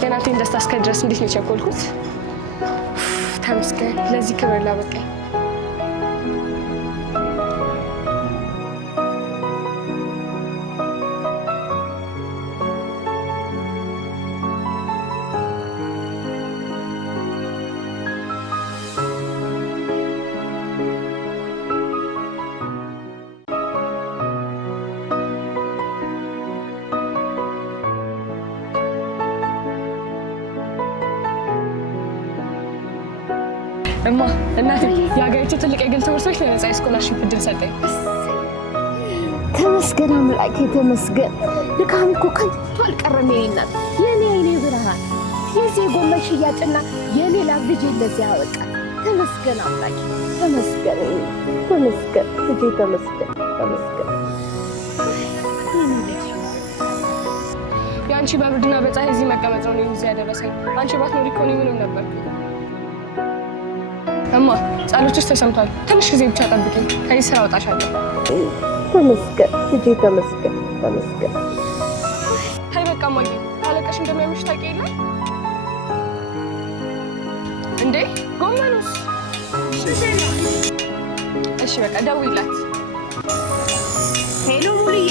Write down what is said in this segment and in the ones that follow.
የናቴን ደስታ እስከድረስ እንዴት ነው የቸኮልኩት? ተመስገን ለዚህ ክብር ላበቃኝ። እማ እናቴ ያገኘሁት ትልቅ የግል ትምህርት ቤት ለነጻ ስኮላርሺፕ እድል ሰጠኝ። ተመስገን አምላኬ ተመስገን። ድካም እኮ ከንቱ አልቀረም። የኔናት የኔ አይኔ ብርሃን የዚህ ጎመን ሽያጭና የኔ ላብ ልጄ ለዚህ አበቃ። ተመስገን አምላኬ ተመስገን ተመስገን ልጄ ተመስገን ተመስገን። የአንቺ በብርድና በፀሐይ እዚህ መቀመጥ ነው እዚህ ያደረሰኝ። አንቺ ባትኖሪ እኮ እኔ ምንም ነበር። እማ ጸሎትሽ ተሰምቷል። ትንሽ ጊዜ ብቻ ጠብቂኝ፣ ከዚህ ስራ አወጣሻለሁ። ተመስገን ልጄ ተመስገን ተመስገን። ተይ በቃ እማዬ፣ ካለቀሽ እንደሚያምሽ ታውቂ የለ እንዴ? ጎመኑስ? እሺ በቃ ደውይላት። ሄሎ ሙሉዬ፣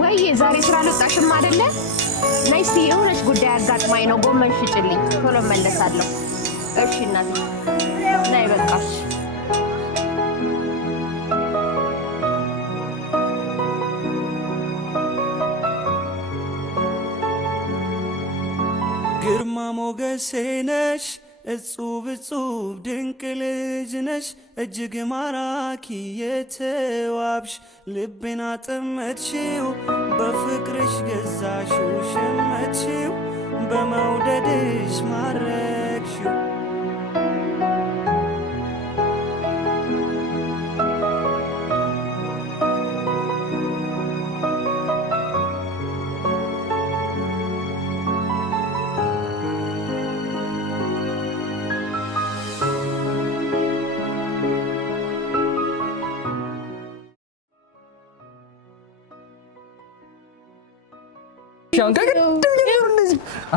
ወይዬ ዛሬ ስራ አልወጣሽም አይደለ? ነይ እስኪ የሆነች ጉዳይ አጋጥማኝ ነው፣ ጎመን ሽጭልኝ፣ ቶሎ እመለሳለሁ። እሺ እናቴ ነይ በቃሽ። ግርማ ሞገሴ ነሽ እጹብ እጹብ ድንቅ ልጅ ነሽ እጅግ ማራኪ የተዋብሽ ልቤን አጠመድሽው በፍቅርሽ ገዛሽው ሸመትሽው በመውደድሽ ማረክሽው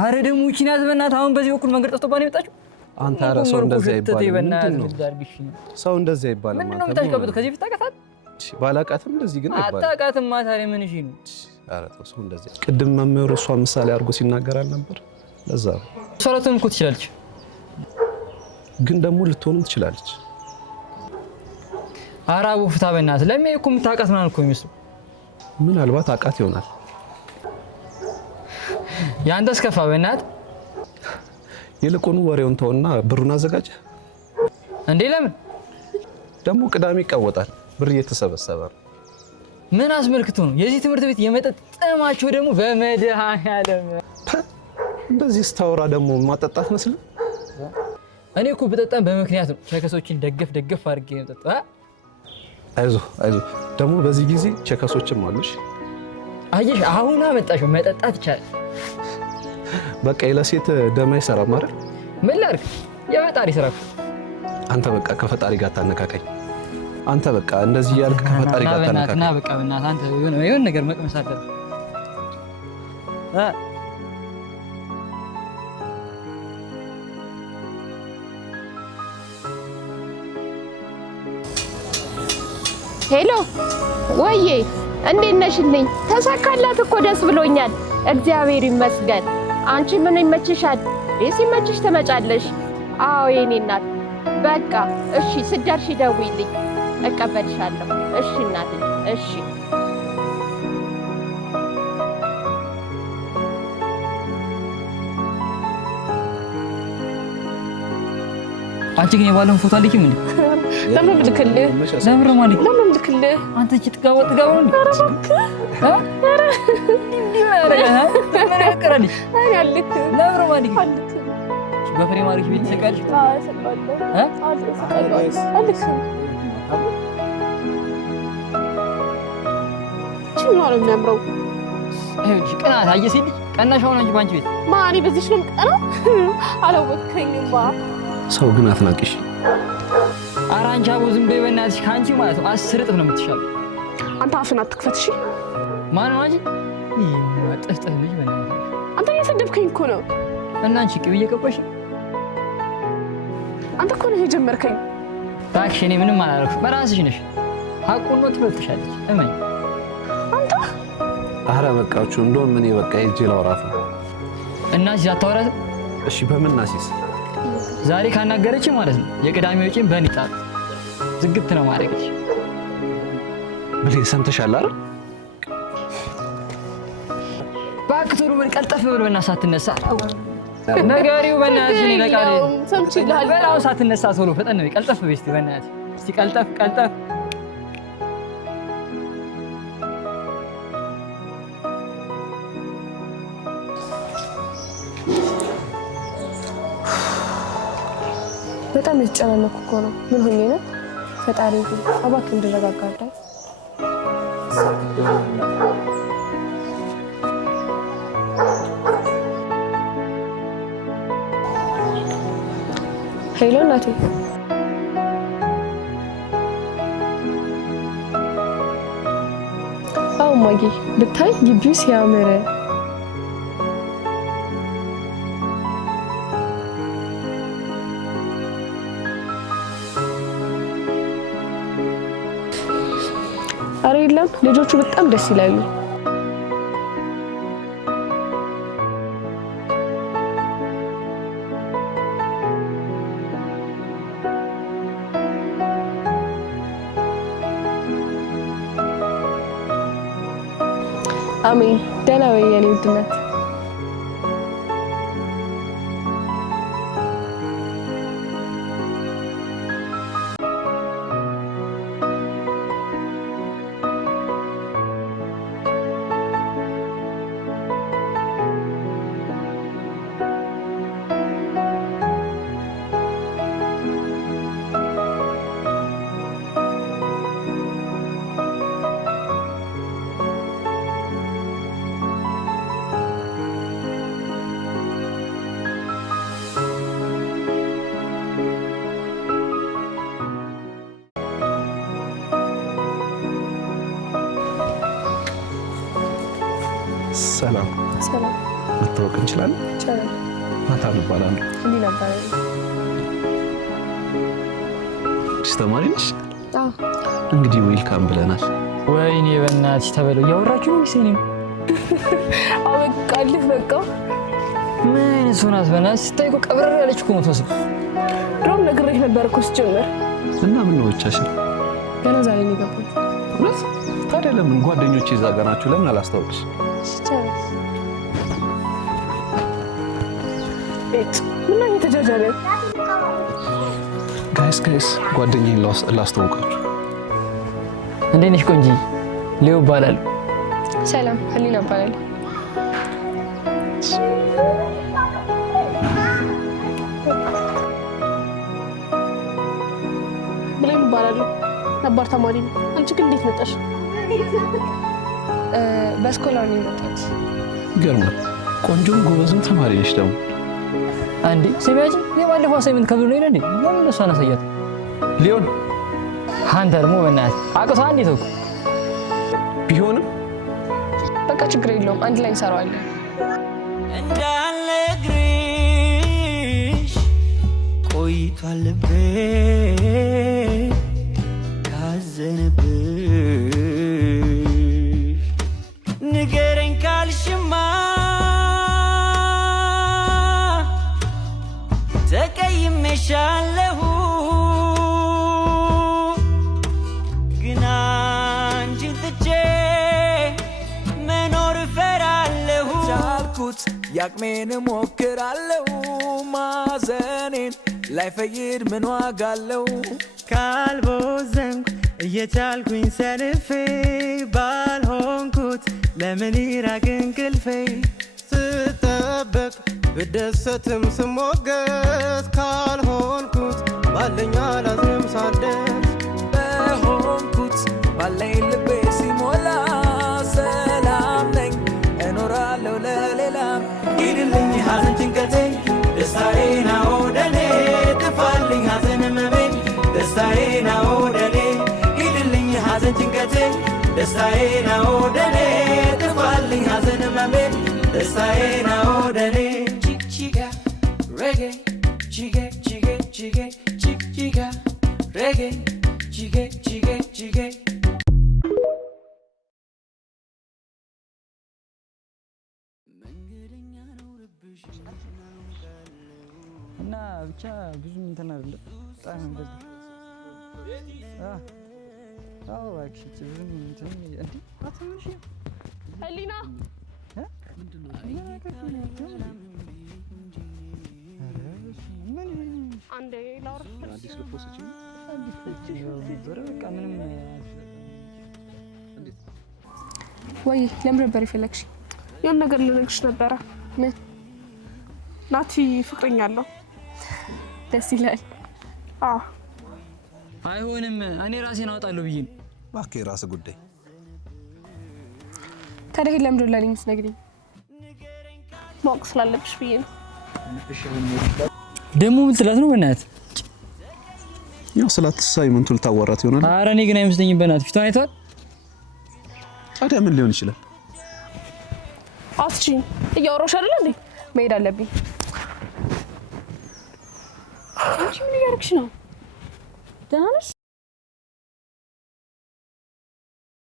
አረ ደግሞ ኪናት በእናትህ አሁን በዚህ በኩል መንገድ ጠፍቶባን የመጣችው አንተ። አረ ሰው እንደዚህ አይባልም። ሰው እንደዚህ አይባልም። ምን ነው የምታሽቀብጡት? ከዚህ ፊት ታውቃታለህ? ባላውቃትም እንደዚህ ግን አይባልም። አታውቃትም? ታዲያ ምን እሺ ነው? አረ ተው ሰው እንደዚህ። ቅድም መምህሩ እሷ ምሳሌ አድርጎ ሲናገራል ነበር። ለዛ ሶላቱን እኮ ትችላለች፣ ግን ደግሞ ልትሆንም ትችላለች። አረ አቡ ፍታ በእናትህ። ለምን እኮ የምታውቃት ምናምን እኮ የሚመስለው ምናልባት አውቃት ይሆናል። ያንተስ ከፋ በእናትህ። ይልቁኑ ወሬውን ተውና ብሩን አዘጋጀ እንዴ? ለምን ደግሞ ቅዳሜ ይቀወጣል፣ ብር እየተሰበሰበ ነው። ምን አስመልክቶ ነው? የዚህ ትምህርት ቤት የመጠጥ ጥማቸው ደግሞ በመድኃኒዓለም እንደዚህ ስታወራ ደግሞ ማጠጣት መስል። እኔ እኮ በጠጣም በምክንያት ነው። ቸከሶችን ደገፍ አድርጌ ነው ጠጣ። አይዞህ ደግሞ በዚህ ጊዜ ቸከሶችም አሉሽ። አየሽ አሁን አመጣሽው መጠጣት ይቻላል። በቃ ለሴት ደም አይሰራም አይደል? ምን ላድርግ? የፈጣሪ ስራ እኮ። አንተ በቃ ከፈጣሪ ጋር ታነካካኝ። አንተ በቃ እንደዚህ ያልክ ከፈጣሪ ጋር ታነካካኝ። ና በቃ በእናትህ አንተ የሆነ ነገር መቅመስ አለብህ። ሄሎ ወዬ፣ እንዴት ነሽልኝ? ተሳካላት እኮ ደስ ብሎኛል። እግዚአብሔር ይመስገን። አንቺ ምን ይመችሻል? ሲመችሽ ትመጫለሽ። አዎ የኔ እናት። በቃ እሺ፣ ስትደርሺ ደውይልኝ፣ እቀበልሻለሁ። እሺ እናቴ፣ እሺ። አንቺ ግን የባለውን ፎቶ አልልኪም እንዴ? ለምን ልክልህ? ለምን ማለት ለምን ልክልህ? አንተ እቺ ትጋባ እንዴ? ኧረ ምን ያቀራልሽ? አይ አልክ ለምን ማለት በፍሬ ማርክ ቤት ተሰቃልሽ? አዎ ሰቃለሁ። አልክ ችግር ነው የሚያምረው። አይሽ ቀናት አየሲልኝ ቀናሽ አሁን አንቺ ባንቺ ቤት ማሪ በዚህ ነው ቀና አላወከኝማ። ሰው ግን አትናቂሽ። ኧረ አንቺ አቦ ዝም በይ በእናትሽ። ከአንቺ ማለት ነው 10 እጥፍ ነው የምትሻለው። አንተ አፍን አትክፈት እሺ። ማን ነው አንቺ? ይመጥፍጥህ ልጅ በእናትሽ። አንተ እየሰደብክ እየቀለድኩኝ እኮ ነው። እና አንቺ ቅቤ እየቀባሽ አንተ እኮ ነህ የጀመርከኝ። እባክሽ እኔ ምንም አላደረኩሽ፣ በራስሽ ነሽ። ሀቁን ነው ትበልጥሻለች። እመኝ አንተ። ኧረ በቃችሁ። እንደውም እኔ በቃ ሂጅ ላውራት ነው። እና እዚህ አታወራትም? እሺ በምን ናሲስ? ዛሬ ካናገረች ማለት ነው የቅዳሜ ወጪን በእኔ ጣል ዝግት ነው ማድረግሽ። ብሌን ሰምተሻል አይደል? እባክህ ቶሎ በል ቀልጠፍ ብሎ እና ሳትነሳ ነገሪው በእናትሽ እኔ ለቃል ሰምቼልሃል። በላው ሳትነሳ ቶሎ ፈጠን ነው ቀልጠፍ በይ እስቲ በእናትሽ እስቲ ቀልጠፍ ቀልጠፍ። በጣም የተጨናነኩ እኮ ነው። ምን ሆኜ ነው? ፈጣሪ ግን እባክህ እንድረጋጋ እርዳኝ። ሄሎ እናቴ። አዎ ማጊ፣ ብታይ ግቢው ሲያምር። አረ የለም፣ ልጆቹ በጣም ደስ ይላሉ። አሜን። ደህና ወይ የኔ ውድ እናት? ሰላም ሰላም። መታወቅ እንችላለን? ይቻላል። ናታን እባላለሁ። እንዲህ ነበር። እሺ ተማሪ ነሽ? አዎ። እንግዲህ ዌልካም ብለናል። ወይኔ በእናትሽ ተበለው እያወራችሁ ነው ሲኔ አበቃልህ። በቃ ምን አይነት ሰው ናት? በእናትሽ ስታይ እኮ ቀብረር ያለች እኮ ነው ትመስል። ድሮም ነግሬሽ ነበር እኮ ስጀምር። እና ምን ነው ብቻሽን? ገና ዛሬ ነው የገባሁት። እውነት? ታዲያ ለምን ጓደኞቼ እዛ ጋር ናችሁ? ለምን አላስታውቅሽ? ምነው እየተጃጃለ? ጋይስ ጓደኛዬን ላስተዋውቃችሁ። እንዴት ነሽ ቆንጂ? ሌው እባላለሁ። ሰላም፣ ህሊና እባላለሁ። ብሌን እባላለሁ። ነባር ተማሪ ነው። አንቺ ግን እንዴት መጣሽ? በስኮላር ነው የመጣሁት። ይገርማል። ቆንጆም ጎበዝም ተማሪ ነሽ ደግሞ። አንዴ ሲባጂ የባለፈው አሳይመንት ከብሎ ነው እንዴ? ለምን እሷ አሳያት? ሊሆን አንተ ደግሞ በእናትህ አቅቷ አንዴ ተውኩ። ቢሆንም በቃ ችግር የለውም፣ አንድ ላይ እንሰራዋለን። እንዳልነግርሽ ቆይቷል ልቤ ካዘነብሽ፣ ንገረኝ ካልሽማ ተቀይሜሻለሁ፣ ግን አንቺን ትቼ መኖር እፈራለሁ። ቻልኩት ያቅሜን እሞክራለሁ፣ ማዘኔን ላይፈይድ ምን ዋጋ አለው? ካልቦዘንኩ እየቻልኩኝ ሰንፌ ባልሆንኩት ለምን ይራቅ እንቅልፌ? ስጠበቅ ብደሰትም ስሞገት ካልሆንኩት ባለኝ አላዝንም ሳልደርስ በሆንኩት ባለኝ ልቤ ሲሞላ ሰላም ነኝ እኖራለሁ ለሌላም። ሂድልኝ ሐዘን ጭንቀቴ ደስታዬ ነው ወደኔ፣ ጥፋልኝ ሐዘን ህመሜ ደስታዬ ነው ወደኔ። ሂድልኝ ሐዘን ጭንቀቴ ደስታዬ ነው ወደኔ፣ ጥፋልኝ ሐዘን ህመሜ ደስታዬ ነው ወደኔ። reggae, chige, chige, chige, chiga, reggae, chige, chige, chige. እና ብቻ ብዙ እንትን አይደለም በጣም እንደዚህ አዎ እባክሽ ብዙ እንትን እንዴ አትምሽ ህሊና አንዴ ላውራ አዲስ ልፖስች በቃ ምንም ወይ ለምን ነበር የፈለግሽ? የሆነ ነገር ልነግርሽ ነበረ። ምን? ናቲ ፍቅረኛ አለው። ደስ ይላል። አዎ አይሆንም። እኔ ራሴን አወጣለሁ ብዬ ነው። እባክህ የራስህ ጉዳይ። ታዲያ ለምን ደላኝ የምትነግሪኝ? ማወቅ ስላለብሽ ብዬ ነው። ደግሞ ምን ትላት ነው በእናትህ? ያው ስላትሳይ ምን ትል ታወራት ይሆናል። ኧረ እኔ ግን አይመስለኝም። በእናትህ ፊቷን አይተዋል? ታዲያ ምን ሊሆን ይችላል? አትቺ እያወራሽ አይደል እንዴ? መሄድ አለብኝ። አንቺ ምን እያደረግሽ ነው? ደህና ነሽ?